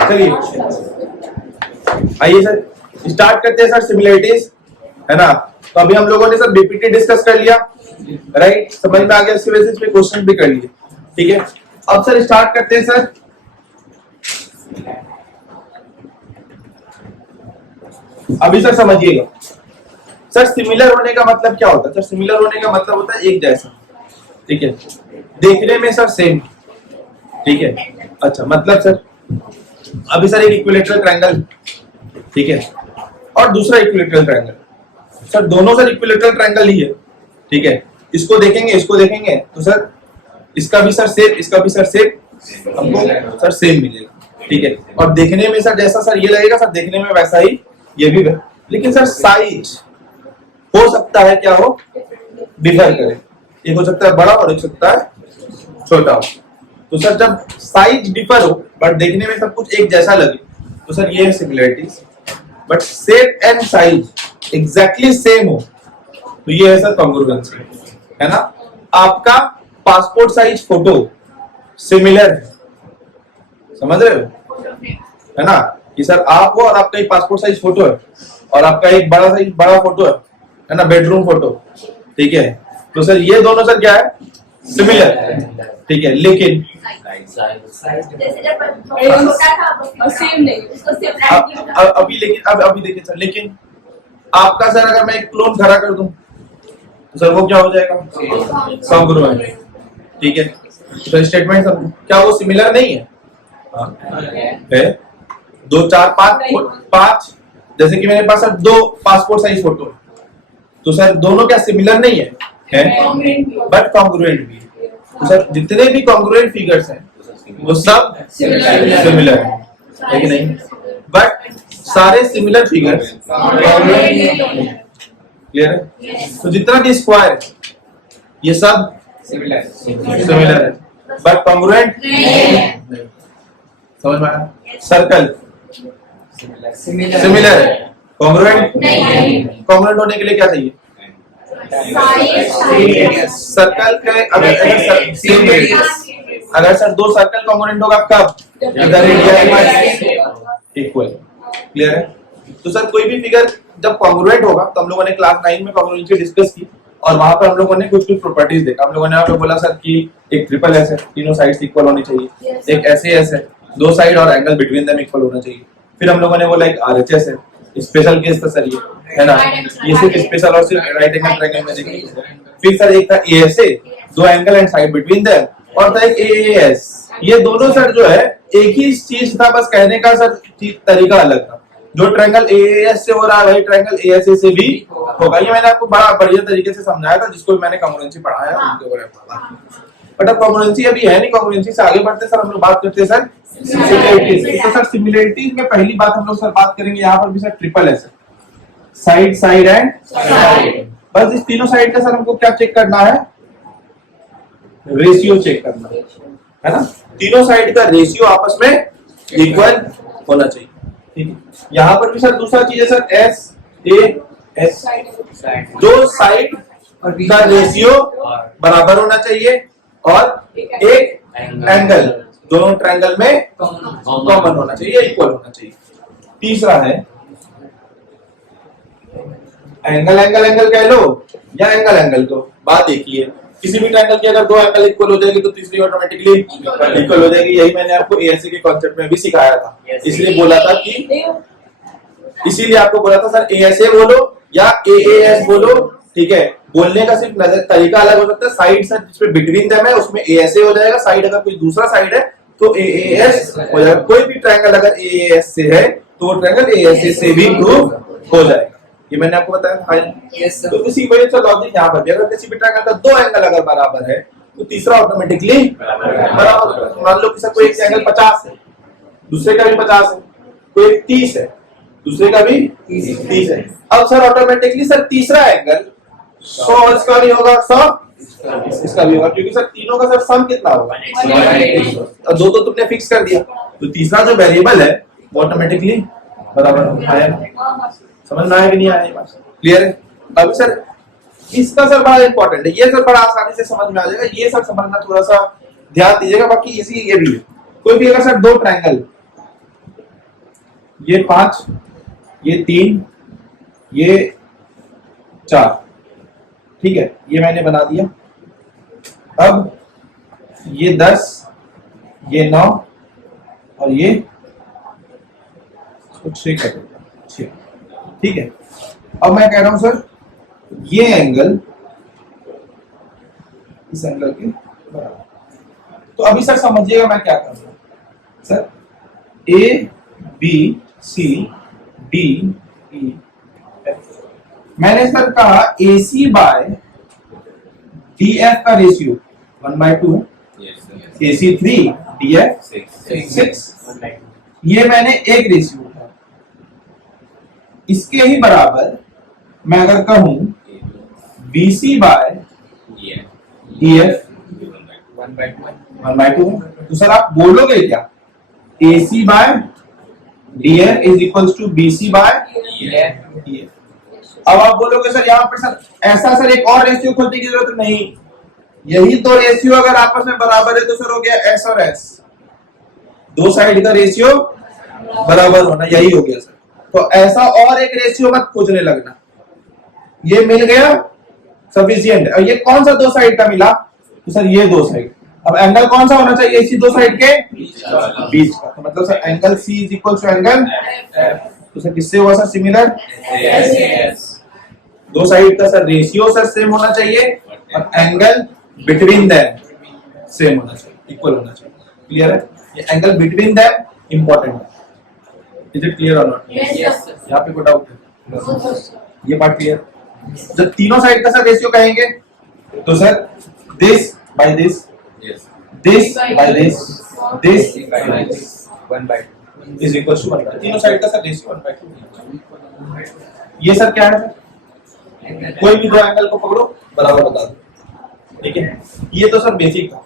चलिए आइए sir start करते हैं सर सिमिलरिटीज, है ना। तो अभी हम लोगों ने सर बीपीटी डिस्कस कर लिया, राइट, समझ में आ गया, इसके बेसिस पे क्वेश्चन भी कर लिए, ठीक है। अब सर स्टार्ट करते हैं सर। अभी सर समझिएगा सर, सिमिलर होने का मतलब क्या होता है सर? सिमिलर होने का मतलब होता है एक जैसा, ठीक है, देखने में सर सेम, ठीक है। अच्छा, मतलब सर अभी सर एक इक्विलेटरल ट्रायंगल, ठीक है, और दूसरा इक्विलेटरल ट्रायंगल, सर दोनों सर इक्विलेटरल ट्रायंगल ही है, ठीक है। इसको देखेंगे तो सर इसका भी सर सेम, इसका भी सर सेम, हमको सर सेम मिलेगा, ठीक है। और देखने में सर जैसा सर ये लगेगा सर, देखने में वैसा ही ये भी, लेकिन सर साइज हो सकता है क्या हो, डिफर करे, एक हो सकता है बड़ा और एक हो सकता है छोटा हो। तो सर जब साइज डिफर हो बट देखने में सब कुछ एक जैसा लगे तो सर ये है similarities. But shape and size exactly same हो तो ये है सर कॉन्ग्रुएंसी, है ना। आपका पासपोर्ट साइज फोटो सिमिलर है, समझ रहे हो, है ना, कि सर आप हो और आपका एक पासपोर्ट साइज फोटो है और आपका एक बड़ा साइज बड़ा फोटो है ना, बेडरूम फोटो, ठीक है। तो सर ये दोनों सर क्या है, सिमिलर, ठीक है, लेकिन अभी देखिए सर, लेकिन आपका सर अगर मैं एक क्लोन खड़ा कर दूं तो सर वो क्या हो जाएगा, कॉन्ग्रुएंट, ठीक है। तो स्टेटमेंट सब क्या वो सिमिलर नहीं है? है 2 4 5, जैसे कि मेरे पास सर 2 पासपोर्ट साइज फोटो, तो सर दोनों क्या सिमिलर नहीं है बट कॉन्ग्रुएंट भी है। तो सर जितने भी कॉन्ग्रुएंट फिगर्स हैं वो सब सिमिलर है कि नहीं, बट सारे सिमिलर फिगर्स क्लियर है। तो जितना भी स्क्वायर ये सब सिमिलर है बट कॉन्ग्रुएंट नहीं, समझ में आया। सर्कल सिमिलर है, कॉन्ग्रुएंट नहीं। कॉन्ग्रुएंट होने के लिए क्या चाहिए, सर्कल के अगर सर 2 सर्कल कॉन्ग्रुएंट होगा कब, इक्वल, क्लियर है। तो सर कोई भी फिगर जब कॉन्ग्रुएंट होगा, तो हम लोगों ने क्लास 9 में कॉन्ग्रुएंसी डिस्कस की और वहां पर हम लोगों ने कुछ प्रॉपर्टीज देखा। हम लोगों ने यहाँ पे बोला सर कि एक ट्रिपल एस है, तीनों साइड्स इक्वल होनी चाहिए, एक एस है, 2 साइड और एंगल बिटवीन देम इक्वल होना चाहिए। फिर हम लोगों ने बोला एक आरएचएस है, स्पेशल केस था सर ये, है ना, ये सिर्फ स्पेशल और सिर्फ राइट एंगल ट्रायंगल में देखिए। फिर सर एक था ASA, 2 angle and side between them, और था एक एएएस। ये दोनों सर जो है एक ही चीज था, बस कहने का सर तरीका अलग था। जो ट्रायंगल एएएस से हो रहा है वही ट्रायंगल एएसए से भी होगा। ये मैंने आपको बड़ा बढ़िया तरीके से समझाया था, जिसको मैंने कॉन्ग्रुएंसी पढ़ाया उनके ऊपर। बट अब कॉन्ग्रुएंसी अभी है नहीं, कॉन्ग्रुएंसी से आगे बढ़ते सर हम लोग बात करते हैं सर सिमिलरिटीज। तो सर सिमिलरिटीज में पहली बात हम लोग सर बात करेंगे यहाँ पर भी sir triple S, side side and side. बस इस तीनों साइड का सर हमको क्या चेक करना है, रेशियो चेक करना है ना। तीनों साइड का रेशियो आपस में इक्वल होना चाहिए, ठीक है। यहाँ पर भी सर दूसरा चीज है sir S A S, 2 side का रेशियो बराबर होना चाहिए और एक एंगल दोनों ट्रायंगल में कॉमन होना चाहिए, इक्वल होना चाहिए। तीसरा है एंगल एंगल एंगल कह लो या एंगल एंगल को, बात एक ही है। किसी भी ट्रायंगल की अगर 2 एंगल इक्वल हो जाएगी तो तीसरी ऑटोमेटिकली इक्वल हो जाएगी। यही मैंने आपको एएसए के कॉन्सेप्ट में भी सिखाया था, इसलिए बोला था कि इसीलिए आपको बोला था सर एएसए बोलो या एएएस बोलो, ठीक है। बोलने का सिर्फ तरीका अलग हो सकता है। साइड सर जिसमें बिटवीन देम है उसमें एएसए हो जाएगा, साइड अगर कोई दूसरा साइड है तो एएएस हो जाएगा। कोई भी ट्रायंगल अगर एएएस से है तो वो ट्रायंगल एएसए से भी प्रूव हो जाएगा, ये मैंने आपको बताया था। तो इसी वजह से लॉजिक यहाँ पर भी, अगर किसी भी ट्रायंगल का 2 एंगल अगर बराबर है तो तीसरा ऑटोमेटिकली बराबर। मान लो कि सर कोई एक एंगल 50 है, दूसरे का भी 50 है, कोई 30 है, दूसरे का भी 30 है। अब सर ऑटोमेटिकली सर तीसरा एंगल 100 इसका भी होगा, 100 इसका भी होगा, क्योंकि सर तीनों का सर सम कितना होगा, और 2 तो तुमने फिक्स कर दिया, तो तीसरा जो वेरिएबल है वो ऑटोमेटिकली बराबर आया। समझ में आया कि नहीं आया, ये बात क्लियर है। अब सर इसका सर बड़ा इंपॉर्टेंट है, ये सर बड़ा आसानी से समझ में आ जाएगा। ये सर समझना थोड़ा सा ध्यान दीजिएगा, बाकी इजी ये भी है। कोई भी अगर सर दो ट्रायंगल, ये 5, ये 3, ये 4, ठीक है, ये मैंने बना दिया। अब ये 10, ये 9 और ये 6 कर देगा, 6, ठीक है। अब मैं कह रहा हूं सर ये एंगल इस एंगल के बराबर। तो अभी सर समझिएगा मैं क्या कर रहा हूं sir, A B C D E F. मैंने सर कहा A C by D F का रेशियो 1/2 है, ए सी 3 डी एफ 6, ये मैंने एक रेशियो उठाया। इसके ही बराबर मैं अगर कहूं B C by D F 1/2, तो सर आप बोलोगे क्या, A C by D F is equals to B C by D F. अब आप बोलोगे सर यहाँ पर सर ऐसा सर एक और रेशियो खोजने की जरूरत नहीं, यही तो रेशियो अगर आपस में बराबर है तो सर हो गया एस और एस, दो साइड का रेशियो बराबर होना, यही हो गया सर। तो ऐसा और एक रेशियो मत खोजने लगना, ये मिल गया सफिशिएंट। और ये कौन सा दो साइड का मिला, तो सर ये दो साइड। अब एंगल कौन सा होना चाहिए इसी दो साइड के बीच का, तो मतलब sir angle C is equal to angle F. तो सर किससे हुआ सर सिमिलर, दो साइड का सर रेशियो सर सेम होना चाहिए और एंगल बिटवीन देम सेम होना चाहिए, इक्वल होना चाहिए। क्लियर है, ये एंगल बिटवीन देम इंपॉर्टेंट है। इज इट क्लियर और नॉट? यहाँ पे कोई डाउट है? ये पार्ट क्लियर। जब तीनों साइड का सर रेशियो कहेंगे तो sir this by this, this by this, this by this 1/2 is equal to 1/2। तीनों साइड का सर रेशियो 1/2। ये सर क्या है, कोई भी दो एंगल को पकड़ो बराबर बता दो, ठीक है। ये तो सर बेसिक था,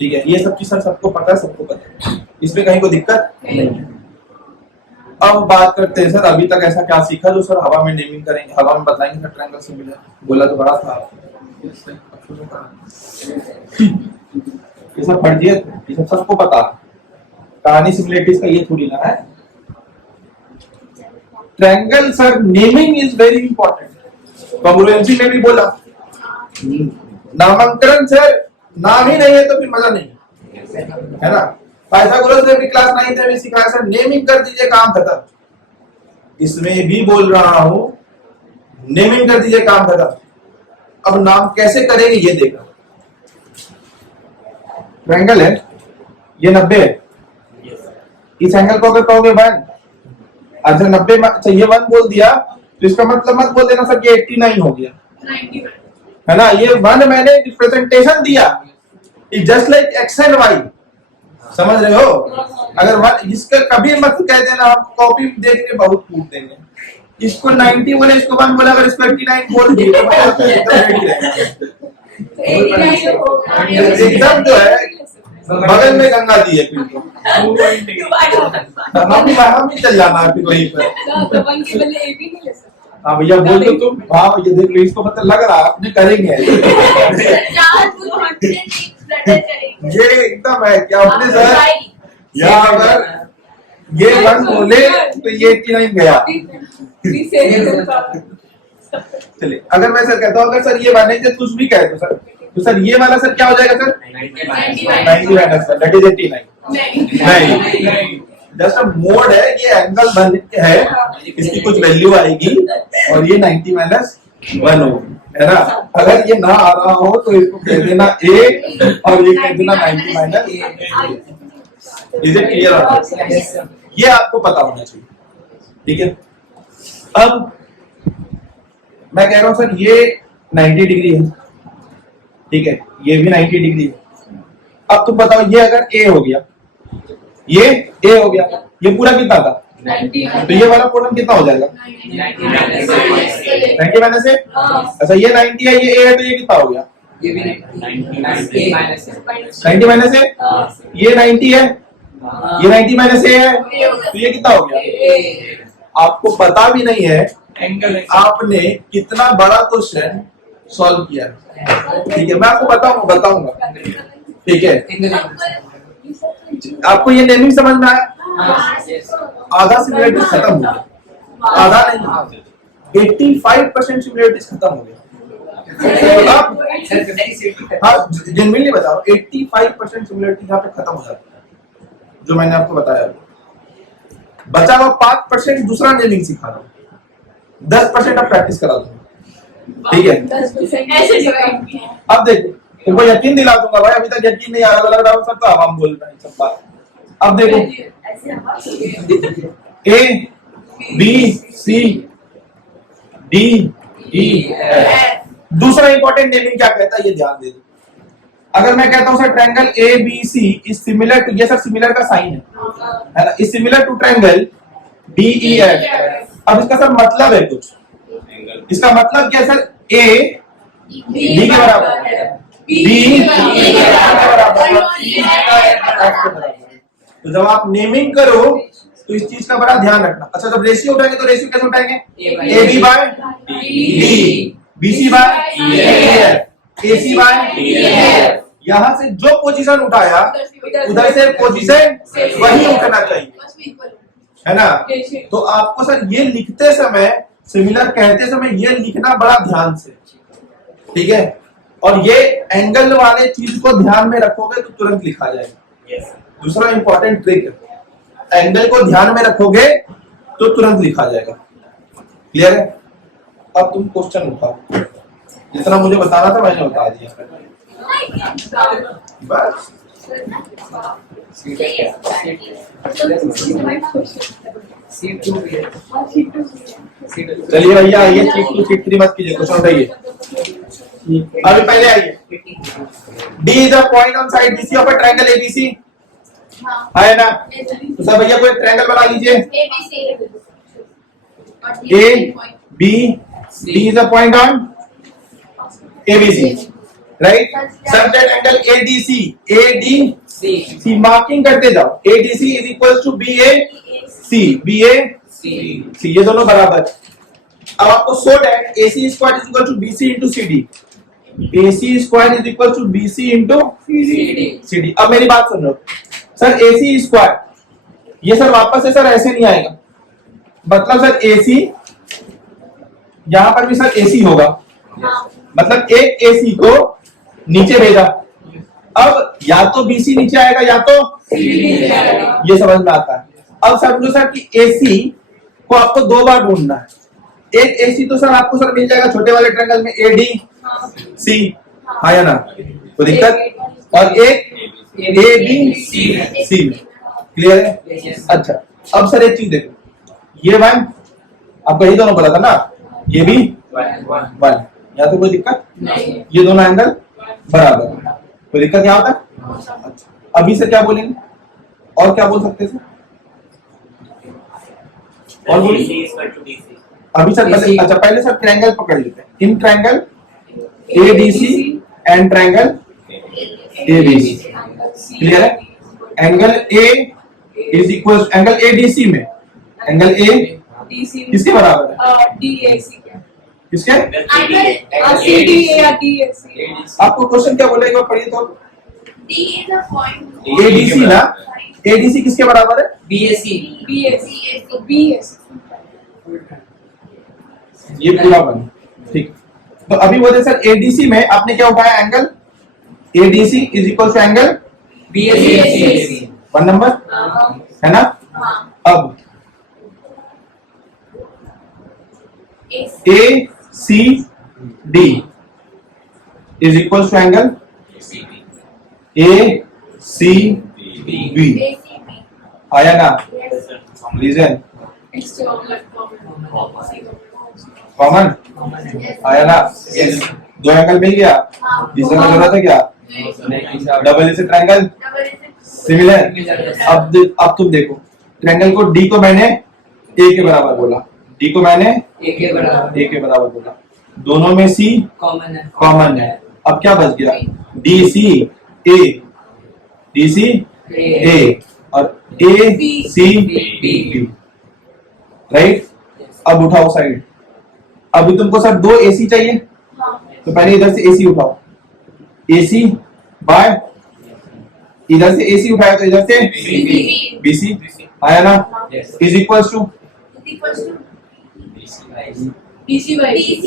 ठीक है, ये सब चीज सर सबको पता है, सबको पता है, इसमें कहीं को दिक्कत नहीं है। अब बात करते हैं सर अभी तक ऐसा क्या सीखा जो सर हवा में नेमिंग करेंगे, हवा में बताएंगे सर ट्रायंगल से मिला, बोला तो बड़ा था ये सब फर्जियत, ये सब सबको पता, कहानी सिमिलरिटीज का ये थोड़ी ना है। Triangle sir naming is very important. Congruency में भी बोला, नामांकन सर नाम ही नहीं है तो फिर मजा नहीं है ना। पाइथागोरस ने भी क्लास 9 में सिखाया सर नेमिंग कर दीजिए काम खत्म। इसमें भी बोल रहा हूं नेमिंग कर दीजिए काम खत्म। अब नाम कैसे करेंगे ये देखा, ट्रायंगल है ये 90 है, इस एंगल को अगर कहोगे 1, अच्छा 90 अच्छा ये 1 बोल दिया तो इसका मतलब मत बोल देना सर ये 89 हो गया, है ना। ये 1 मैंने रिप्रेजेंटेशन दिया, it just like X and Y, समझ रहे हो। अगर 1 इसका कभी मत कह देना, हम कॉपी देख के बहुत कूट देंगे, इसको 90 बोले इसको 1 बोला, अगर इसको 89 बोल दिए एकदम जो है बगल में गंगा जी है, फिर तो हम ही चल जाना फिर वहीं पर। हाँ भैया बोल दो तुम, हाँ भैया देख लो इसको मतलब लग रहा है अपने करेंगे ये एकदम है क्या अपने सर, या अगर ये 1 बोले तो ये 89 गया। चलिए अगर मैं सर कहता हूँ अगर सर ये 1 कुछ भी कहे तो सर ये वाला सर क्या हो जाएगा sir 90 minus sir that is 89 नहीं, जस्ट मोड है, ये एंगल बन है, इसकी कुछ वैल्यू आएगी और ये 90 माइनस 1 होगी, है ना। अगर ये ना आ रहा हो तो इसको कह देना a और ये कह देना 90 माइनस। Is it clear? ये आपको पता होना चाहिए, ठीक है। अब मैं कह रहा हूं सर ये 90 डिग्री है, ठीक है, ये भी 90 डिग्री है। अब तुम बताओ ये अगर a हो गया, ये a हो गया, ये पूरा कितना था 90, तो ये वाला कोण कितना हो जाएगा 90 माइनस है। अच्छा ये 90 है, ये a है, तो ये कितना हो गया ये भी 90 माइनस है, ये 90 है, ये 90 माइनस a है, तो ये कितना हो गया। आपको पता भी नहीं है आपने कितना बड़ा क्वेश्चन सॉल्व किया, ठीक है। मैं आपको बताऊंगा ठीक है, आपको ये नेमिंग समझ में आया? आधा सिमिलरिटीज खत्म हो गया, आधा नहीं, 85% सिमिलरिटीज खत्म हो गया। हाँ जेन्युइनली बता रहा हूँ, 85% सिमिलरिटीज यहाँ पे खत्म हो जाती है जो मैंने आपको बताया। बचा हुआ 5% दूसरा नेमिंग सिखा रहा हूँ, 10% अब प्रैक्टिस करा दूंगा, ठीक है? अब देखो, तुमको यकीन दिला दूंगा भाई, अभी तक यकीन नहीं आया, लग रहा है सब तो आवाम बोल रहे हैं सब बात। अब देखो, A B C D E F, दूसरा इंपॉर्टेंट नेमिंग क्या कहता है ये ध्यान दे दो। अगर मैं कहता हूं sir triangle A B C is similar to, ये सर सिमिलर का साइन है ना, is similar to triangle D E F. अब इसका सर मतलब है कुछ, इसका मतलब क्या है सर? ए बी के बराबर, बी के बराबर, तो जब आप नेमिंग करो तो इस चीज का बड़ा ध्यान रखना। अच्छा जब रेशियो उठाएंगे तो रेशियो कैसे उठाएंगे? A B by D, B C by D F, A C by D F. यहाँ से जो पोजीशन उठाया उधर से पोजीशन वही उठना चाहिए, है ना? तो आपको सर ये लिखते समय, सिमिलर कहते समय ये लिखना बड़ा ध्यान से, ठीक है? और ये एंगल वाले चीज को ध्यान में रखोगे तो तुरंत लिखा जाएगा। दूसरा इंपॉर्टेंट ट्रिक है, एंगल को ध्यान में रखोगे तो तुरंत लिखा जाएगा। क्लियर है? अब तुम क्वेश्चन उठाओ, जितना मुझे बताना था मैंने बता दिया, बस। चलिए भैया आइए, सीट 2 सीट 3 मत कीजिए, क्वेश्चन उठाइए। अभी पहले आइए, D is a point on side BC of a triangle ABC, है ना? तो सब भैया कोई ट्रायंगल बना लीजिए, A B D is a point on ABC, right? Such that angle ADC marking करते जाओ, ADC is equals to BAC, ये दोनों बराबर। अब आपको so that AC square is equal to BC into CD, AC square is equal to BC into CD। अब मेरी बात सुन लो सर, AC स्क्वायर ये सर वापस से सर ऐसे नहीं आएगा, मतलब सर AC यहां पर भी सर AC होगा, मतलब एक AC को नीचे भेजा, अब या तो BC नीचे आएगा या तो CD आएगा, ये समझ में आता है। अब समझो सर कि AC को आपको दो बार ढूंढना है, एक AC तो सर आपको सर मिल जाएगा छोटे वाले ट्रायंगल में ADC, हाँ या ना? कोई दिक्कत? और एक ABC, क्लियर है? अच्छा अब सर एक चीज देखो, ये 1 आपका ये दोनों बोला था ना, ये भी 1, यहाँ तो कोई दिक्कत नहीं, ये दोनों एंगल बराबर, कोई दिक्कत यहाँ तक? अच्छा अभी सर क्या बोलेंगे, और क्या बोल सकते हैं? और बोलिए अभी सर पहले, अच्छा पहले सर ट्रायंगल पकड़ लेते हैं, in triangle ADC and triangle ABC, clear है? Angle A is equal, angle ADC में एंगल A किसके बराबर है? DAC, किसके? CDA या DAC। आपको क्वेश्चन क्या बोला एक बार पढ़िए तो। D is a point ADC ना, ADC किसके बराबर है? BAC। ये पूरा बन, ठीक। तो अभी बोले सर ADC में आपने क्या उठाया? Angle ADC is equal to angle BAC, 1 नंबर, है ना? अब ACD is equal to angle ACB, आया ना? रीजन कॉमन आया ना? दो एंगल मिल गया, तीसरा का जरूरत है क्या? डबल से ट्रायंगल सिमिलर। अब तुम देखो, ट्रायंगल को D को मैंने A के बराबर बोला, D को मैंने A के बराबर बोला, दोनों में C कॉमन है। अब क्या बच गया? DC A और ACB, राइट? अब उठाओ साइड, अभी तुमको सर 2 AC चाहिए, तो पहले इधर से AC उठाओ, AC बाय इधर से AC उठाया तो इधर से BC आया ना, is equals to DC by AC.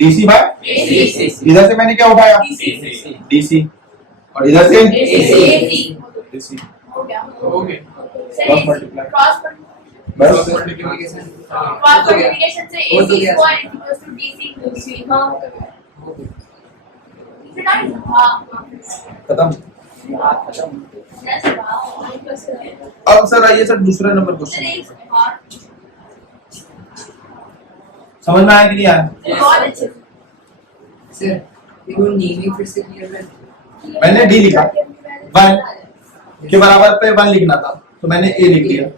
DC by, इधर से मैंने क्या उठाया DC और इधर से AC हो गया. क्रॉस मल्टीप्लाई क्रॉस बस मल्टीप्लिकेशन से AC square equals to DC. हाँ खत्म। अब सर आइए सर दूसरा नंबर क्वेश्चन, समझ में आया कि नहीं आया? बहुत अच्छे सर देखो नेमिंग फिर से क्लियर है। मैंने D लिखा, 1 के बराबर पे 1 लिखना था तो मैंने A लिख दिया,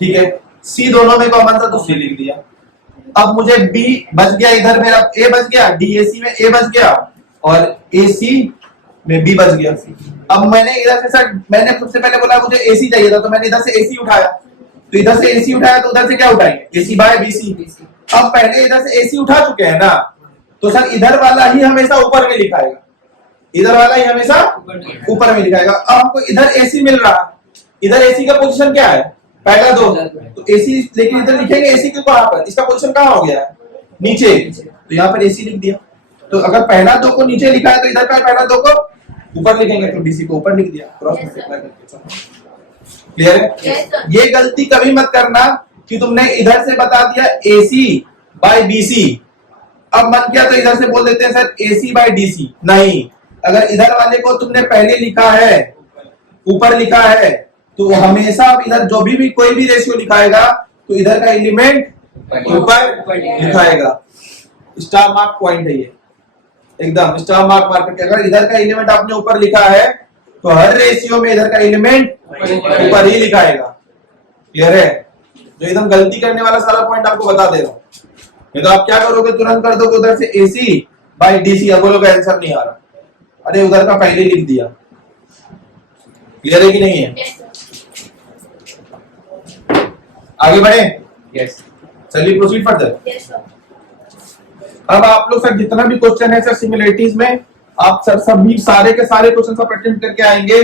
ठीक है। C दोनों में कॉमन था तो C लिख दिया। अब मुझे B बच गया, इधर मेरा A बच गया, DAC में A बच गया और AC में B बच गया। अब मैंने इधर से सर, मैंने सबसे पहले बोला मुझे AC चाहिए था तो मैंने इधर से AC उठाया, तो इधर से AC उठाया तो उधर से क्या उठाएंगे AC बाय BC। अब पहले इधर से AC उठा चुके हैं ना, तो सर इधर वाला ही हमेशा ऊपर में लिखाएगा, इधर वाला ही हमेशा ऊपर में लिखाएगा। अब हमको इधर AC मिल रहा, इधर AC का पोजीशन क्या है पहला 2, तो AC लेकिन इधर लिखेंगे AC के कहां पर, इसका पोजीशन कहां हो गया है नीचे, तो यहाँ पर AC लिख दिया। तो अगर पहला 2 को नीचे लिखा है तो इधर का पहला 2 को ऊपर लिखेंगे, तो DC को ऊपर लिख दिया, क्रॉस मल्टीप्लाई करके। क्लियर है? ये गलती कभी मत करना कि तुमने इधर से बता दिया AC बाय BC, अब मन किया तो इधर से बोल देते हैं सर AC बाय DC। नहीं, अगर इधर वाले को तुमने पहले लिखा है ऊपर लिखा है तो हमेशा इधर जो भी कोई भी रेशियो लिखाएगा तो इधर का एलिमेंट ऊपर लिखाएगा। स्टार मार्क पॉइंट है ये, एकदम स्टार मार्क मार करके। अगर इधर का एलिमेंट आपने ऊपर लिखा है तो हर रेशियो में इधर का एलिमेंट ऊपर ही लिखाएगा। क्लियर है? जो एकदम गलती करने वाला सारा पॉइंट आपको बता दे रहा हूं, नहीं तो आप क्या करोगे, तुरंत कर दोगे उधर से AC बाय DC, अब बोलोगे आंसर नहीं आ रहा, अरे उधर का पहले लिख दिया। क्लियर है कि नहीं है? आगे बढ़े? यस चलिए प्रोसीड फर्दर। अब आप लोग सर जितना भी क्वेश्चन है सर सिमिलरिटीज में, आप सर सभी सारे के सारे क्वेश्चन आप अटेम्प्ट करके आएंगे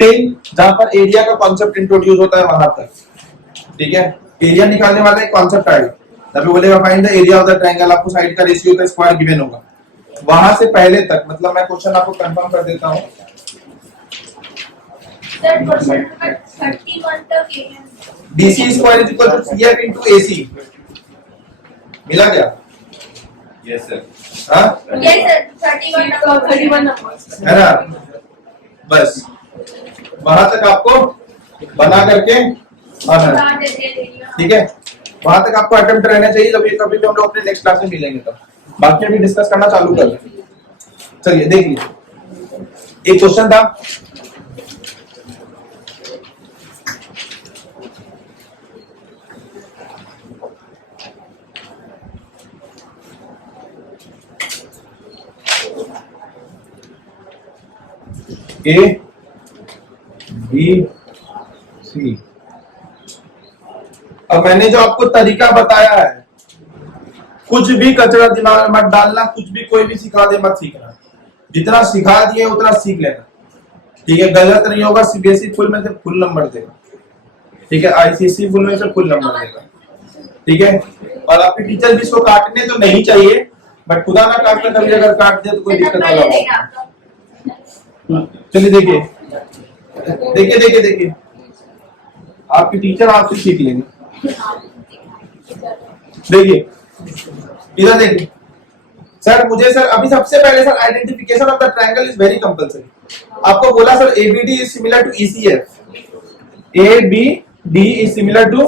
10, जहां पर एरिया का कॉन्सेप्ट इंट्रोड्यूस होता है वहां तक, ठीक है। एरिया निकालने वाला एक कॉन्सेप्ट आएगा, तभी बोलेगा find the area of the triangle, आपको साइड का रेशियो का स्क्वायर गिवन होगा। वहां से पहले तक, मतलब मैं क्वेश्चन आपको कंफर्म कर देता हूं, सर क्वेश्चन नंबर 31 तक ये है। BC square is equal to CF into AC। मिला क्या? Yes sir. हाँ यस सर 31 नंबर है ना, बस वहां तक आपको बना करके आना है, बता देते हैं। ठीक है। वहां तक आपको अटेम्प्ट रहना चाहिए, जब ये कभी भी हम लोग अपने नेक्स्ट क्लास में मिलेंगे तब बाकी अभी डिस्कस करना चालू कर लेंगे। चलिए देखिए, एक क्वेश्चन था, A B C। अब मैंने जो आपको तरीका बताया है, कुछ भी कचरा दिमाग में मत डालना, कुछ भी कोई भी सिखा दे मत सीखना, जितना सिखा दिए उतना सीख लेना, ठीक है। गलत नहीं होगा, CBSE फुल में से फुल नंबर देगा, ठीक है। ICSE फुल में से फुल नंबर देगा, ठीक है। और आपके टीचर भी इसको काटने तो नहीं चाहिए, बट खुदा ना काटने कभी अगर काट दे तो कोई दिक्कत वाला होगा। चलिए देखिए देखिए देखिए देखिए, आपके टीचर आपसे सीख लेंगे। देखिए इधर देखिए सर, मुझे सर अभी सबसे पहले sir identification of the triangle is very compulsory. आपको बोला sir ABD is similar to ECF, ABD is similar to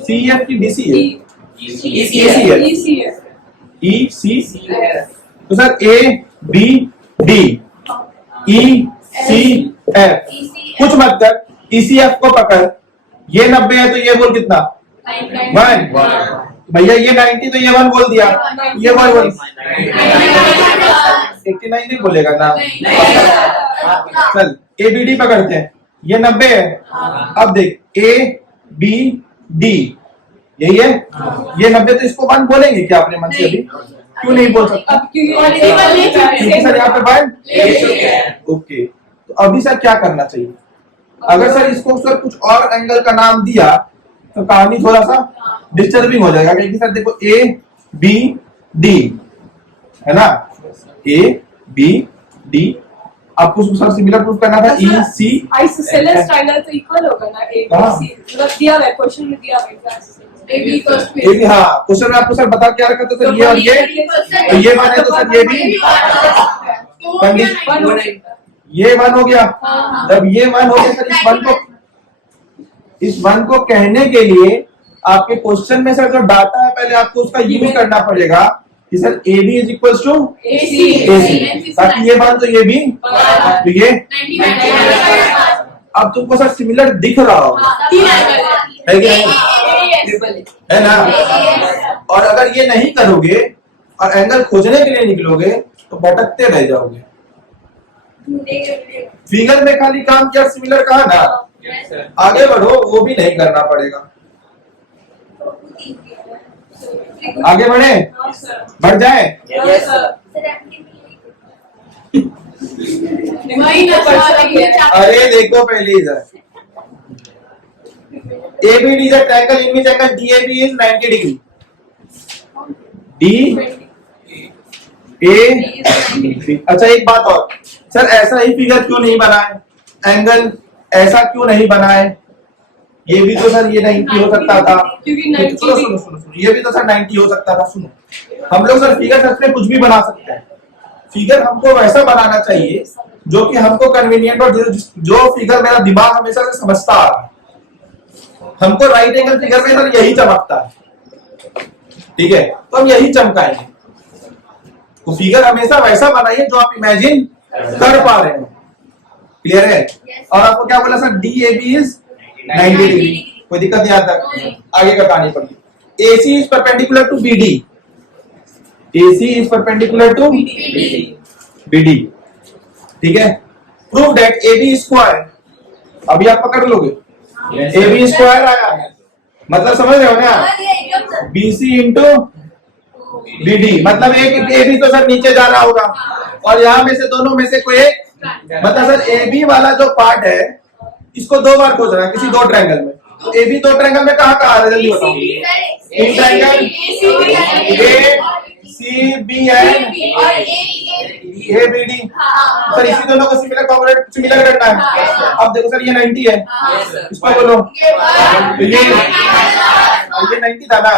CF की DC है, ECF। तो सर ABD ECF, कुछ मत कर, ECF को पकड़, ये 90 है तो ये बोल कितना 1, भैया ये 90 तो ये 1 बोल दिया, ये 1 89 नहीं बोलेगा ना। चल ABD पकड़ते हैं, ये 90 है, अब देख ABD यही है, ये 90 तो इसको 1 बोलेंगे क्या अपने मन से अभी, क्यों नहीं बोल सकता? अब क्योंकि Already one ले चुके हैं। क्योंकि सर यहाँ पे वन ले चुके हैं। ओके, तो अभी सर क्या करना चाहिए? अगर सर इसको सर कुछ और एंगल का नाम दिया तो कहानी थोड़ा सा डिस्टर्बिंग हो जाएगा, क्योंकि सर देखो ए बी डी है ना, ए बी डी, आपको सर सिमिलर प्रूफ करना था ई सी आइसोसेलेस ट्रायंगल तो इक्वल होगा ना ए बी हाँ। सी, मतलब दिया हुआ है क्वेश्चन में, दिया हुआ है AB equals to ए भी, हाँ क्वेश्चन में आपको सर बता क्या रखा था सर, ये और ये, तो ये वन है तो सर ये भी ये वन हो गया। जब ये वन हो गया सर, इस वन को कहने के लिए आपके क्वेश्चन में सर जो डाटा है पहले आपको उसका यूज करना पड़ेगा कि sir A B is equal to AC, ताकि ये वन तो ये भी, तो ये, अब तुमको सर सिमिलर दिख रहा होगा, है कि नहीं? है ना? और अगर ये नहीं करोगे और एंगल खोजने के लिए निकलोगे तो भटकते रह जाओगे। फिगर में खाली काम किया, सिमिलर कहा ना, आगे बढ़ो, वो भी नहीं करना पड़ेगा। आगे बढ़े, बढ़ जाए। अरे देखो पहले इधर, ABD is a triangle in which angle DAB is 90 degree. DA, अच्छा एक बात और सर, ऐसा ही फिगर क्यों नहीं बनाए, एंगल ऐसा क्यों नहीं बनाए? ये भी तो सर ये 90 हो सकता था, क्योंकि 90 सुनो सुनो सुनो सुनो, ये भी तो सर 90 हो सकता था। सुनो, हम लोग सर फिगर सच में कुछ भी बना सकते हैं, फिगर हमको वैसा बनाना चाहिए जो कि हमको कन्वीनियंट, और जो फिगर मेरा दिमाग हमेशा से समझता आ रहा है। हमको राइट एंगल फिगर में सर यही चमकता है, ठीक है, तो हम यही चमकाएंगे। तो फिगर हमेशा वैसा बनाइए जो आप इमेजिन कर पा रहे हो। क्लियर है? और आपको क्या बोला सर, DAB इज 90 डिग्री, कोई दिक्कत नहीं आता, आगे का कहानी पढ़िए। AC is perpendicular to BD, AC is perpendicular to BD, ठीक है। प्रूव दैट AB स्क्वायर, अभी आप पकड़ लोगे, AB स्क्वायर आया है, मतलब समझ रहे हो ना, BC इंटू BD, मतलब एक AB तो सर नीचे जा रहा होगा और यहाँ में से दोनों में से कोई एक, मतलब सर AB वाला जो पार्ट है इसको दो बार खोजना है किसी दो ट्रायंगल में। तो AB दो ट्रायंगल में कहाँ कहाँ आ रहा है, जल्दी बताओ। In triangle ACB and ABD, sir इसी दोनों को सिमिलर करना है। अब देखो सर ये 90 है, इसको बोलो, तो ये 90 था ना,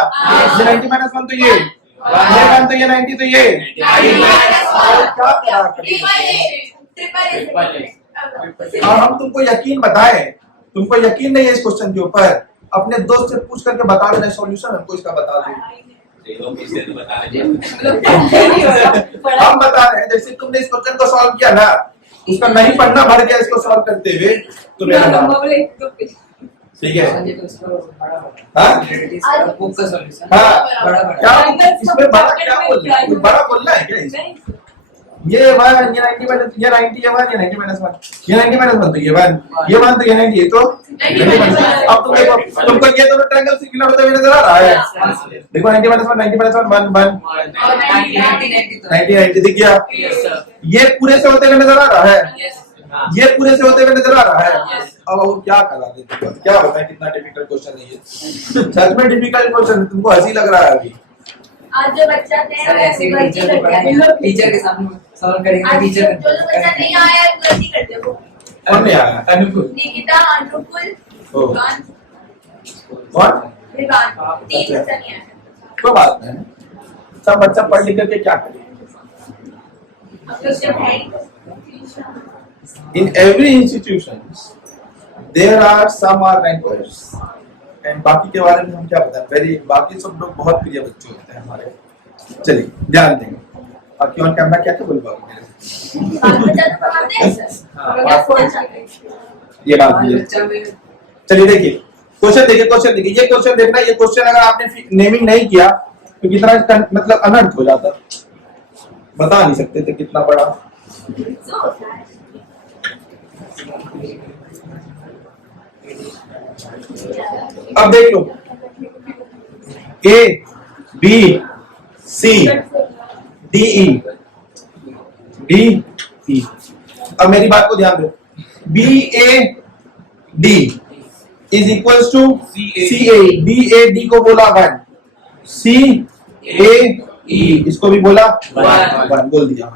ये 90 माइनस 1 तो ये 1 तो ये 90 तो ये क्या और हम तुमको यकीन बताएं, तुमको यकीन नहीं है इस क्वेश्चन के ऊपर, अपने दोस्त से पूछ करके बता देना सॉल्यूशन, हमको इसका बता दो। हम बता रहे हैं, जैसे तुमने इस क्वेश्चन को सॉल्व किया ना, उसका नहीं पढ़ना भर गया इसको सॉल्व करते हुए, तो मेरा नाम ठीक है। हाँ क्या इसमें बड़ा क्या बोलना है, बड़ा बोलना है क्या इसमें? ये 1 ये 90 माइनस ये 90 ये 1 ये 90 माइनस 1 ये 90 माइनस 1 तो ये 1 ये 1 तो ये 90 ये तो 90 माइनस 1। अब तुमको ये दोनों ट्रायंगल सिमिलर होते हुए नजर आ रहा है, देखो 90 माइनस 1 90 माइनस 1 1 90 दिख गया, ये पूरे से होते हुए नजर आ रहा है, ये पूरे से होते हुए नजर आ रहा है। अब वो क्या करा देते, क्या बताएं, कितना डिफिकल्ट क्वेश्चन है ये, सच में डिफिकल्ट क्वेश्चन है, तुमको हंसी लग रहा है अभी। आज जो बच्चा टीचर के सामने सवाल करेंगे, टीचर जो बच्चा नहीं आया है गलती करते हो। कौन नहीं आया? अनुकुल, निकिता, अनुकुल, विकान, कौन? विकान, 3 बच्चा नहीं आया। कोई बात नहीं, सब बच्चा पढ़ लिख करके क्या करे। अब तो जब है In every institution there are some are rankers and बाकी के बारे में हम क्या बताएं, वेरी बाकी सब लोग बहुत प्रिय बच्चे होते हैं हमारे। चलिए ध्यान देंगे, बाकी ऑन कैमरा क्या क्या बोल पाओगे? बच्चा तो पढ़ाते हैं सर, ये बात है। चलिए देखिए क्वेश्चन, देखिए ये क्वेश्चन देखना, ये क्वेश्चन अगर आपने नेमिंग नहीं किया तो कितना मतलब अनर्थ हो जाता, बता नहीं सकते थे कितना बड़ा। अब देख लो A B C DE DE। अब मेरी बात को ध्यान दो, BAD is equals to CA। BAD को बोला 1, CAE इसको भी बोला 1 बोल दिया।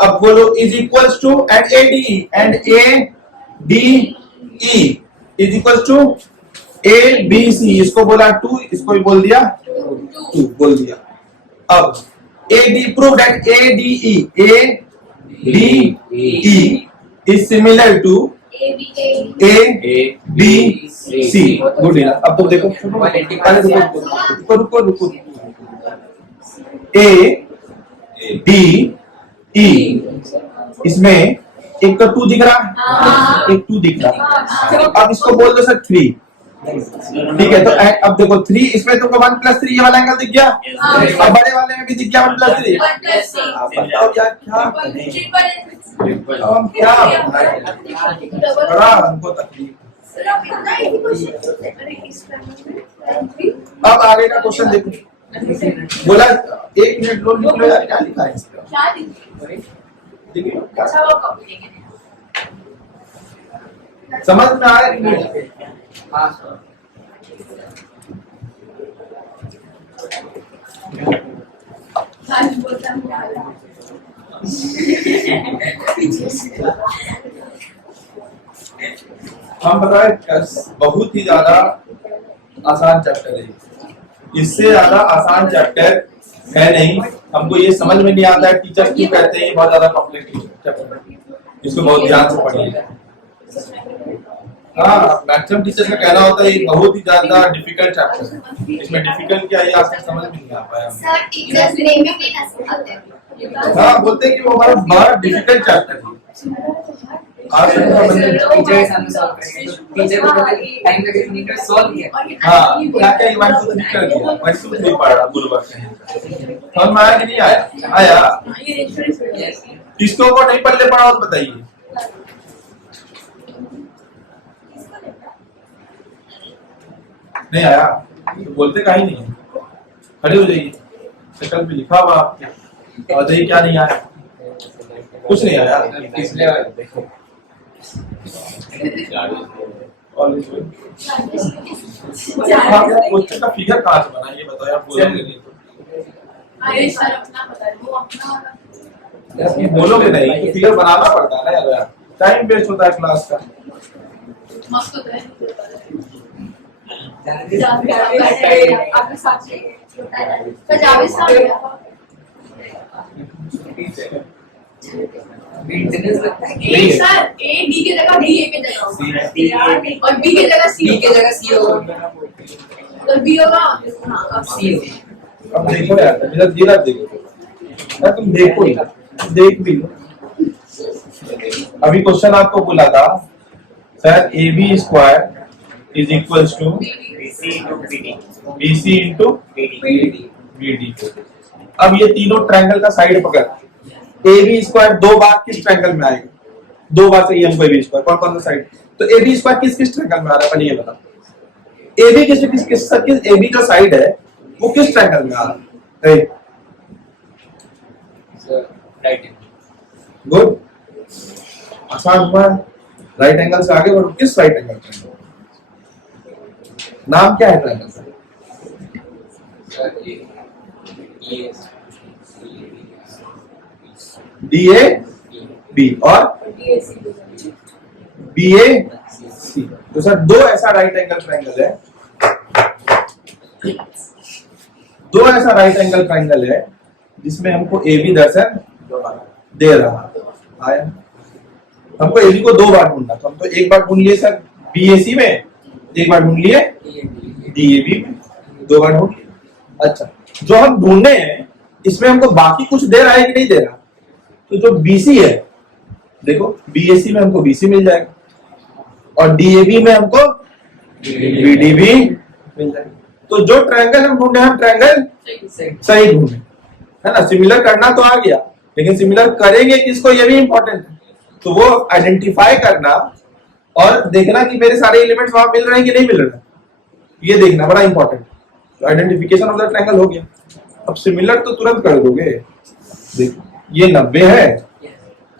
अब बोलो is equals to and ADE is equals to ABC इसको बोला 2, इसको भी बोल दिया 2 बोल दिया। अब AD prove that ADE is similar to ABC। Good enough. अब तुम देखो, रुको ADE इसमें एक तो 2 दिख रहा है, एक 2 दिख रहा है। अब इसको बोल दो सर 3, ठीक है। तो अब देखो 3 इसमें तुमको 1 + 3 ये वाला एंगल दिख गया। अब बड़े वाले में भी दिख गया 1 + 3। बताओ यार क्या हम क्या बड़ा हमको तकलीफ। अब आगे का क्वेश्चन देखो, बोला 1 मिनट लो लिख लो यार, क्या लिखा है इसमें देखिए क्या समझ में आ रहा है कि नहीं? हम बताए बहुत ही ज्यादा आसान चैप्टर है, इससे ज्यादा आसान चैप्टर है नहीं। हमको ये समझ में नहीं आता है टीचर्स क्यों कहते हैं ये बहुत ज्यादा कॉम्प्लिकेटेड चैप्टर है, इसको बहुत ध्यान से पढ़िए। हाँ, मैक्सिमम टीचर्स का कहना होता है ये बहुत ही ज्यादा डिफिकल्ट चैप्टर है, इसमें डिफिकल्ट क्या है आपको समझ में नहीं आ पाया। सर टीचर्स नेम में भी नस्ल हैं। हाँ, बोलते हैं कि वो हमारा बड़ा डिफिकल्ट चैप्टर है। टीचर के सामने सॉल्व करेंगे तो टीचर को टाइम लगे नहीं कर सॉल्व किया। हाँ, क्या क्या इवन को ठीक कर दिया, वैसे कुछ नहीं पढ़ा गुरुवार से। समझ में आया कि नहीं आया? आया। किसको को नहीं पढ़ले पढ़ा हो तो बताइए। नहीं आया तो बोलते कहीं नहीं है, खड़े हो जाइए। शक्ल पे लिखा हुआ आपके, और बताइए क्या नहीं आया? कुछ नहीं आया। क्वेश्चन का फिगर कहाँ से बना ये बताओ आप, बोलोगे नहीं तो बोलोगे नहीं तो फिगर बनाना पड़ता है ना यार, टाइम वेस्ट होता है क्लास का। आपके साथ ए सर ए डी की जगह डी ए की जगह और बी की जगह सी, बी की जगह सी होगा और बी होगा हाँ अब सी होगा। अब देखो यार, मेरा जीरा देखो यार, तुम देखो ही, देख भी लो। अभी क्वेश्चन आपको बोला था sir AB square is equals to BC into BD। अब ये तीनों ट्रायंगल का साइड पकड़, AB स्क्वायर 2 बार किस ट्रायंगल में आएगा? 2 बार से हम को AB स्क्वायर कौन कौन सा साइड? तो AB स्क्वायर किस किस ट्रायंगल में आ रहा है पहले ये बताओ। AB किस AB जो साइड है वो किस ट्रायंगल में आ रहा है? राइट गुड, आसान हुआ। राइट एंगल से आगे बढ़ो, किस राइट एंगल ट्रायंगल? नाम क्या है ट्रायंगल का? DAB और BAC। तो सर 2 ऐसा राइट एंगल ट्रायंगल है, 2 ऐसा राइट एंगल ट्रायंगल है जिसमें हमको AB दर्शन दे रहा है। हमको AB को 2 बार ढूंढना, तो हम तो एक बार ढूंढ लिए सर BAC में, एक बार ढूंढ लिए DAB में, 2 बार ढूंढ लिए। अच्छा, जो हम ढूंढने हैं इसमें हमको बाकी कुछ दे रहा है कि नहीं दे रहा? तो जो BC है देखो, BAC में हमको BC मिल जाएगा और DAB में हमको BD भी मिल जाएगा। तो जो ट्रायंगल हम ढूंढे, हम ट्रायंगल सही ढूंढे, है ना। सिमिलर करना तो आ गया, लेकिन सिमिलर करेंगे किसको ये भी इंपॉर्टेंट है। तो वो आइडेंटिफाई करना और देखना कि मेरे सारे एलिमेंट्स वहां मिल रहे हैं कि नहीं मिल रहे हैं, ये देखना बड़ा इंपॉर्टेंट। तो आइडेंटिफिकेशन ऑफ द ट्रायंगल हो गया। अब सिमिलर तो तुरंत कर दोगे, देखो ये 90 है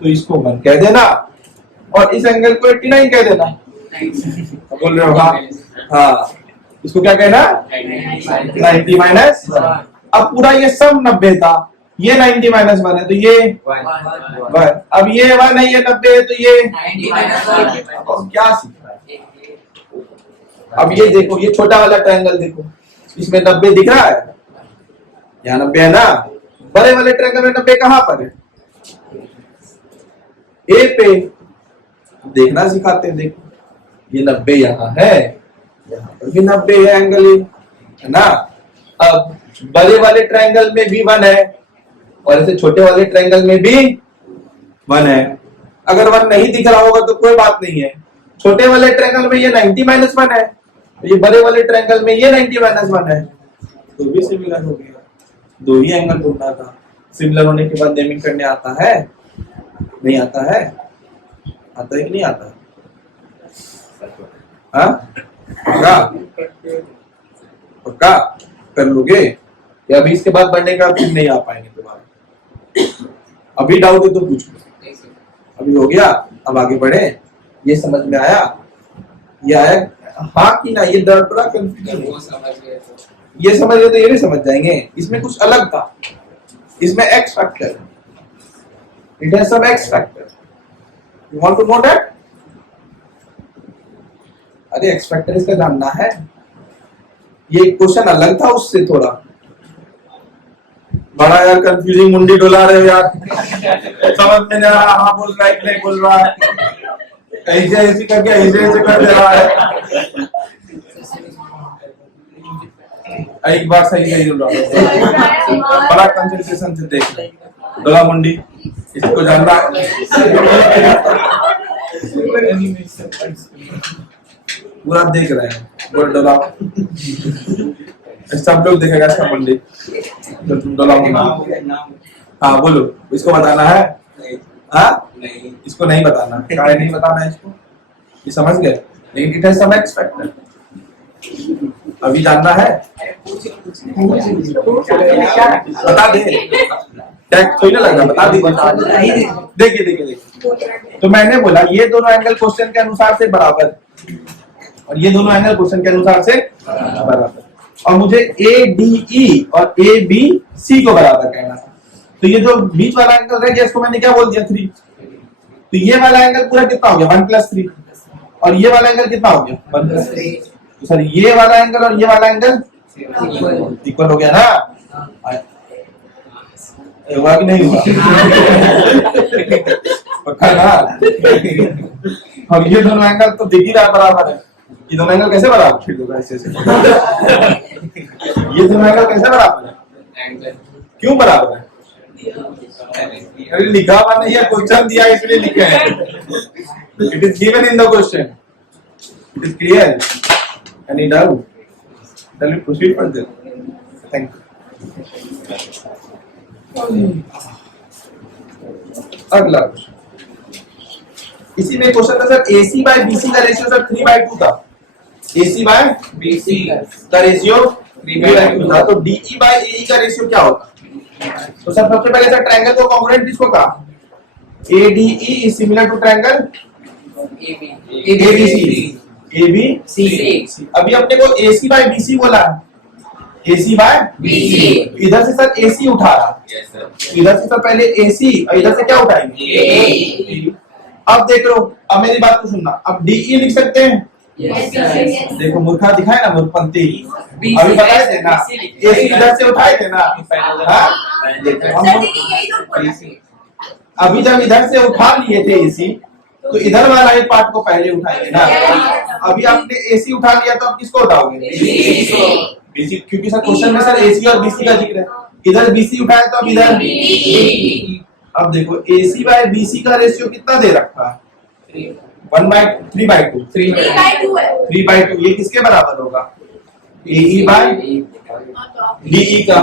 तो इसको 1 कह देना और इस एंगल को 89 कह देना। बोल रहे हो? हाँ इसको क्या कहना? 90 माइनस। अब पूरा ये सब 90 था, ये 90 माइनस 1 है तो ये 1। अब ये 1 है, ये 90 है तो ये 90 माइनस 1। अब क्या सीख रहा है? अब ये देखो, ये छोटा वाला ट्रायंगल देखो, इसमें 90 दिख रहा है, यहाँ 90 है ना। बड़े वाले ट्रायंगल में 90 कहां पर है? ए पे। देखना सिखाते हैं। देखो ये 90 यहाँ है, यहाँ पर भी 90 है एंगल ए, है ना। अब बड़े वाले ट्रायंगल में भी 1 है और ऐसे छोटे वाले ट्रायंगल में भी 1 है। अगर 1 नहीं दिख रहा होगा तो कोई बात नहीं है। छोटे वाले ट्रायंगल में ये 90 माइनस 1 है, ये बड़े वाले ट्रायंगल में ये 90 माइनस 1 है, तो भी सिमिलर हो गया। दो ही एंगल ढूंढना था। सिमिलर होने के बाद नेमिंग करने आता है? नहीं आता है? आता है कि नहीं आता? हाँ पक्का? पक्का कर लोगे या अभी इसके बाद बढ़ने का फिर नहीं आ पाएंगे दोबारा? अभी डाउट है तो पूछो। अभी हो गया, अब आगे बढ़े। ये समझ में आया? ये आया हाँ कि ना? ये थोड़ा कंफ्यूजन है। ये समझ गए तो ये भी समझ जाएंगे। इसमें कुछ अलग था, इसमें X factor, it has some X factor. You want to know that? अरे एक्स फैक्टर इसका जानना है। ये क्वेश्चन अलग था उससे थोड़ा। बड़ा यार कंफ्यूजिंग मुंडी डोला रहे हो यार, समझ में नहीं आ रहा हाँ बोल रहा है कि नहीं बोल रहा है, ऐसे ऐसे करके ऐसे कर दे रहा है। एक बार सही सही बोल रहा है, बड़ा कंसंट्रेशन से देख डोला मुंडी, इसको जानना पूरा देख रहे हैं। बोल डोला, सब लोग देखेगा इसका मुंडी। तो तुम डोला मुंडी हाँ बोलो, इसको बताना है? हाँ नहीं, इसको नहीं बताना। क्या नहीं बताना है इसको? ये समझ गए? लेकिन it has some X factor. अभी जानना है? बता दे, थोड़ी ना लगना, बता दीजिए। देखिए देखिए देखिए, तो मैंने बोला ये दोनों एंगल क्वेश्चन के अनुसार से बराबर और ये दोनों एंगल क्वेश्चन के अनुसार से बराबर, और मुझे ए डी ई और ए बी सी को बराबर कहना था। तो ये जो बीच वाला एंगल रह गया इसको मैंने क्या बोल दिया? 3। तो ये वाला एंगल पूरा कितना हो गया? 1 + 3। और ये वाला एंगल कितना हो गया? 1 + 3। तो सर ये वाला एंगल और ये वाला एंगल इक्वल हो गया ना? हुआ कि नहीं हुआ? पक्का ना? और ये दोनों एंगल तो दिख ही रहा बराबर है। ये दोनों एंगल कैसे बराबर? फिर दो ऐसे ये दोनों एंगल कैसे बराबर है? क्यों बराबर है? अरे लिखा हुआ नहीं है, क्वेश्चन दिया इसलिए लिखे हैं। It is given in the question, it is clear. Any doubt? चलिए प्रोसीड फर्दर। Thank you. अगला इसी में क्वेश्चन था सर, AC बाय BC का रेशियो सर 3/2 था। AC बाय BC का रेशियो 3/2 था। तो DE बाय AE का रेशियो क्या होता? तो सर सबसे पहले सर ट्रायंगल को कॉन्ग्रुएंट किसको कहा? ADE is similar to triangle ABC। ABC। अभी अपने को AC बाय BC बोला है, AC बाय BC। इधर से सर AC उठा रहा, इधर से सर पहले AC और इधर से क्या उठाएंगे? अब देख लो, अब मेरी बात को सुनना। अब DE लिख सकते हैं? देखो मूर्खा दिखाए ना, मूर्खपंती। अभी बताए थे ना, AC इधर से उठाए थे ना। अभी जब इधर से उठा लिए थे AC, तो इधर वाला एक पार्ट को पहले उठाएंगे ना। अभी आपने AC उठा लिया तो आप किसको उठाओगे? BC, क्योंकि सर क्वेश्चन में सर AC और BC का जिक्र है। इधर BC उठाया तो अब इधर DE। अब देखो AC बाय BC का रेशियो कितना दे रखा है? 3/2। 3/2 ये किसके बराबर होगा? AE बाय DE का,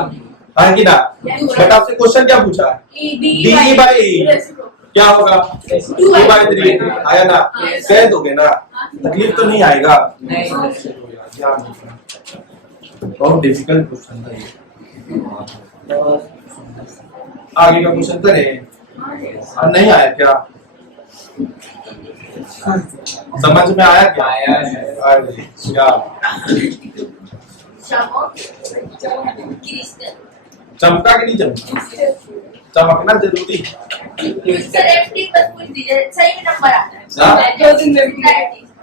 हाँ कि ना? बट आपसे क्वेश्चन क्या पूछा है? DE बाय AE क्या होगा? 2/3 आया ना? कह दोगे ना? तकलीफ तो नहीं आएगा? बहुत डिफिकल्ट क्वेश्चन था ये। आगे का क्वेश्चन करें। और नहीं आया क्या? समझ में आया क्या? अरे क्या चमका कि नहीं चमका? चमकना जरूरी। सर एफडी पर पूछ दीजिए, सही में नंबर आता है। हाँ। दो दिन में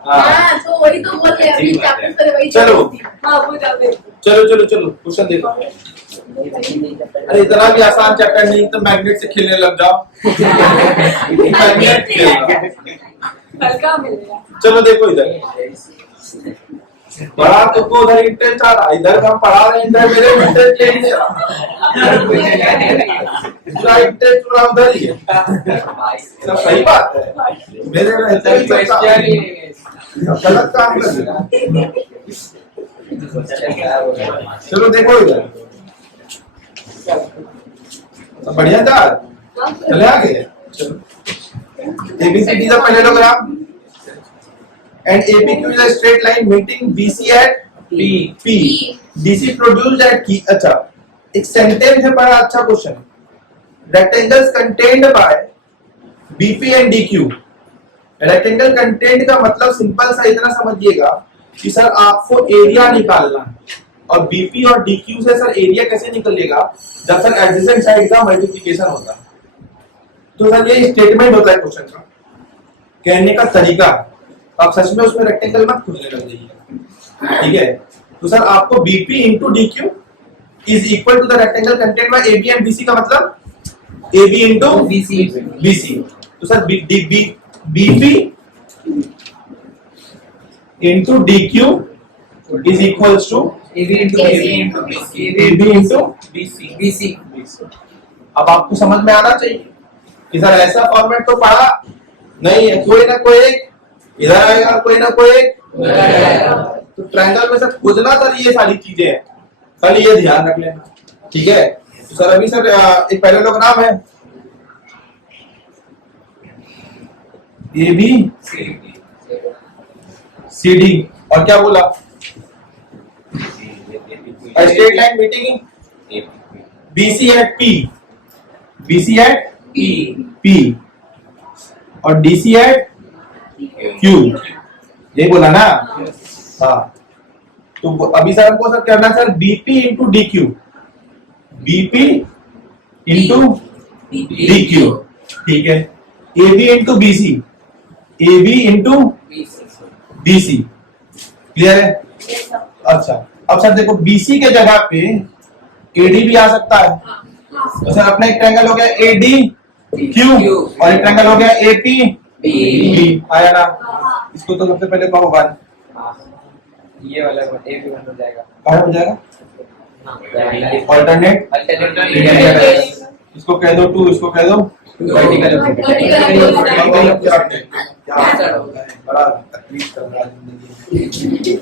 हाँ तो वही तो बोल रहे हैं अभी चैप्टर पर वही चलो। हाँ वो जाते चलो क्वेश्चन देखो। अरे इतना भी आसान चैप्टर नहीं तो मैग्नेट से खेलने लग जाओ। मैग्नेट खेलना। हल्का मिलेगा। चलो देखो इधर पढ़ा तुमको उधर इंटरेस्ट आ रहा, इधर हम पढ़ा रहे हैं, इधर मेरे इंटरेस्ट ले नहीं रहा। पूरा इंटरेस्ट पूरा उधर ही है। सब सही बात है, मेरे रहते ही गलत काम कर रहे। चलो देखो इधर सब बढ़िया था। चले आगे। चलो ABCD का पहले लोग आप and APQ is a straight line meeting BC at P. DC produced at Q. अच्छा एक सेंटेंस है, बड़ा अच्छा question. Rectangles contained by BP and DQ। Rectangle content का मतलब सिंपल सा इतना समझिएगा कि सर आपको एरिया निकालना है, और BP और DQ से सर एरिया कैसे निकलेगा जब सर एडजेसेंट साइड का मल्टीप्लिकेशन होता है। तो सर ये स्टेटमेंट होता है क्वेश्चन का, कहने का तरीका। आप सच में उसमें रेक्टेंगल मत खोजने लग जाइए, ठीक है। तो सर आपको BP into DQ is equal to the rectangle content by AB and BC का मतलब AB इंटू BC। तो sir BP into DQ is equals to AB into BC। अब आपको समझ में आना चाहिए कि सर ऐसा फॉर्मेट तो पढ़ा नहीं है, कोई ना कोई एक इधर आएगा, कोई ना कोई एक तो ट्रायंगल में सर खोजना सर ये सारी चीजें हैं, खाली ये ध्यान रख लेना, ठीक है। तो सर अभी सर एक पैरेललोग्राम है AB CD और क्या बोला? Straight line meeting BC at P और DC at Q, ये बोला ना? हाँ। तो अभी सर हमको सर करना sir BP into DQ, BP into DQ, ठीक है। AB into BC, AB into BC, clear है? अच्छा अब सर देखो BC के जगह पे AD भी आ सकता है। तो सर अपना एक ट्रायंगल हो गया ADQ और एक ट्रायंगल हो गया APB, आया ना? इसको तो सबसे पहले कहो वन, ये वाला A भी बन जाएगा। कहाँ हो जाएगा? ऑल्टरनेट। इसको कह दो 2, इसको कह दो वर्टिकल। बड़ा तकलीफ कर रहा है जिंदगी।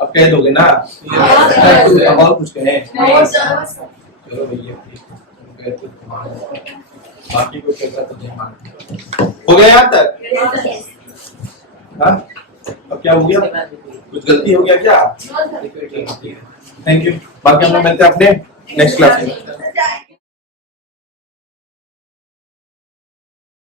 अब कह दोगे ना? अब और कुछ कहें? चलो भैया बाकी को कैसा तो हो गया यहाँ तक? हाँ अब क्या हो गया? कुछ गलती हो गया क्या? Thank you. बाकी हम लोग मिलते हैं अपने नेक्स्ट क्लास में।